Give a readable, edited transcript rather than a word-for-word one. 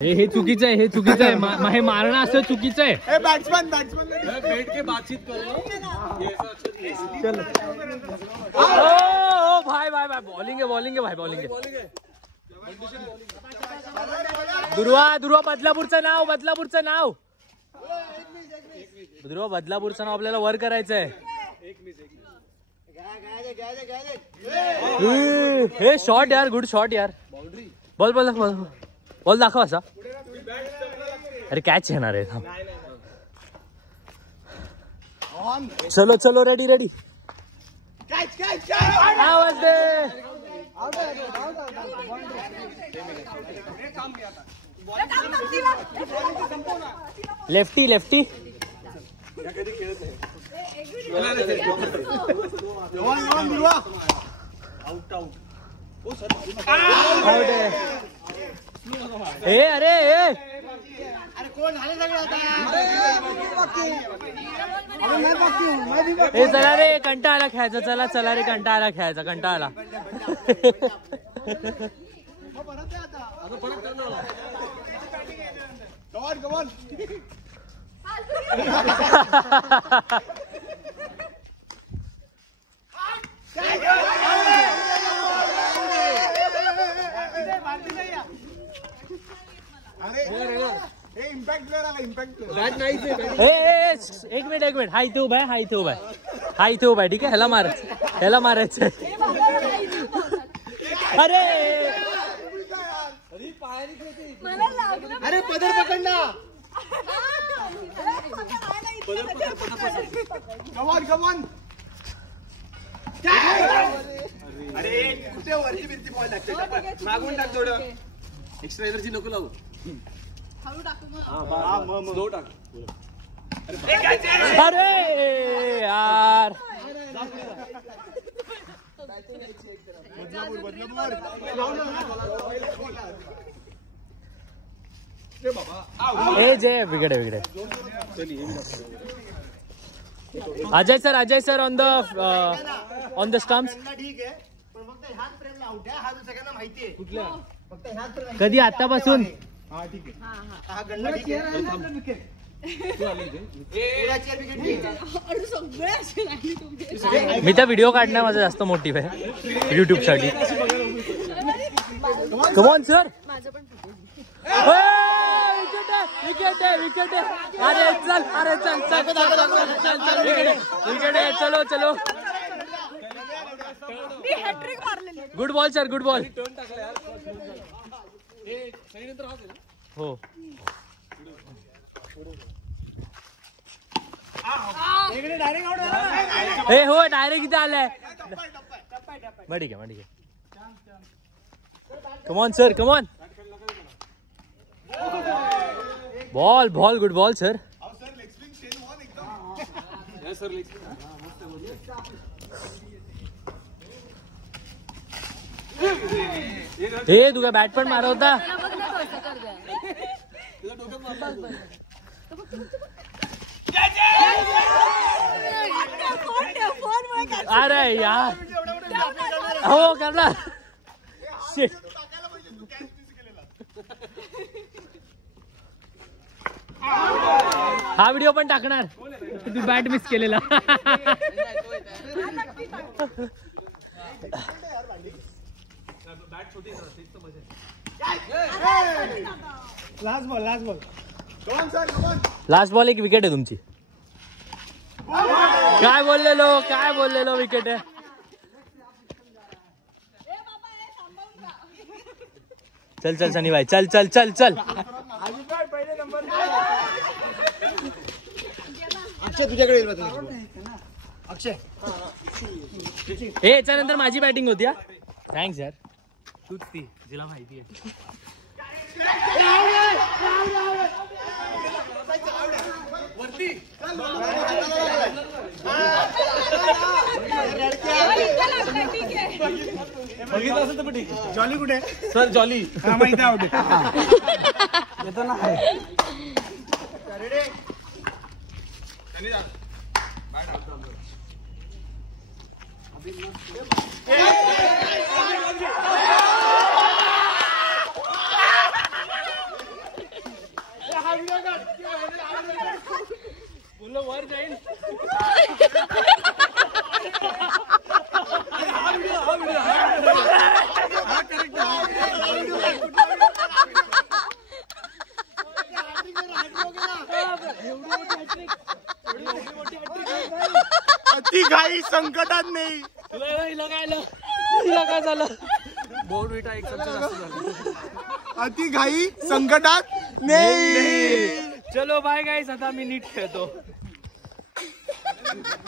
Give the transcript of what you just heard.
हे चुकीचं आहे, हे चुकीचं आहे. हे मारणं असं चुकीचं आहे. बॅट्समॅन बैठ के बातचीत करो. चल ओ भाई भाई भाई बॉलिंग है भाई बॉलिंग है. दुर्वा बदलापूरचं नाव दुर्वा बदलापूरचं नाव आपल्याला वर करायचं आहे. हे शॉट यार, गुड शॉट यार. बॉल दाखव असा. अरे कॅच येणार आहे. चलो रेडी. आवाज दे. लेफ्टी अरे चला रे, कंटाळा खेळायचा. चला रे, कंटाळा खेळायचा. एक मिनिट हा इथे उभा आहे. ठीक आहे, ह्याला मारायचंय. अरे पदर पकडला. गवन अरे कुठे वरची भिंती बॉल लागते. मागून टाक थोडं. एक्स्ट्रा एनर्जी नको लावू. स्लो टाक. अरे यार, जय विकेट आहे. Ajay sir on the stumps. कधी आतापासून मी तर व्हिडिओ काढणं माझं जास्त मोटिव्ह आहे युट्यूब साठी. Come on sir. विकेट आहे. अरे चल विकेट आहे. चलो. Good ball sir, good ball. हो डायरेक्ट इथे आलाय. ठीक आहे. Come on sir, come on. Ball good ball sir. हे तुझा बॅट पण मारवता. अरे यार, हो करणार. हा व्हिडिओ पण टाकणार. तू बॅट मिस केलेला. लास्ट बॉल एक विकेट आहे तुमची. काय बोललेलो विकेट आहे. चल सनी भाई, चल. अक्षय तुझ्याकडे अक्षय. याच्यानंतर माझी बॅटिंग होती. थँक्स यार, तूच ती जिला माहिती आहे. बघितलं असं तर ठीक. जॉली कुठे सर? जॉली माहिती आवडे येतो ना. बोललो वर जाईल. अति घाई संकटात नाही. तुला काय झालं? बोर्ड विटा एक चमचा जास्त झाला. अति घाई संकटात नाही. चलो बाय गाईस, आता मी नीट खेळतो.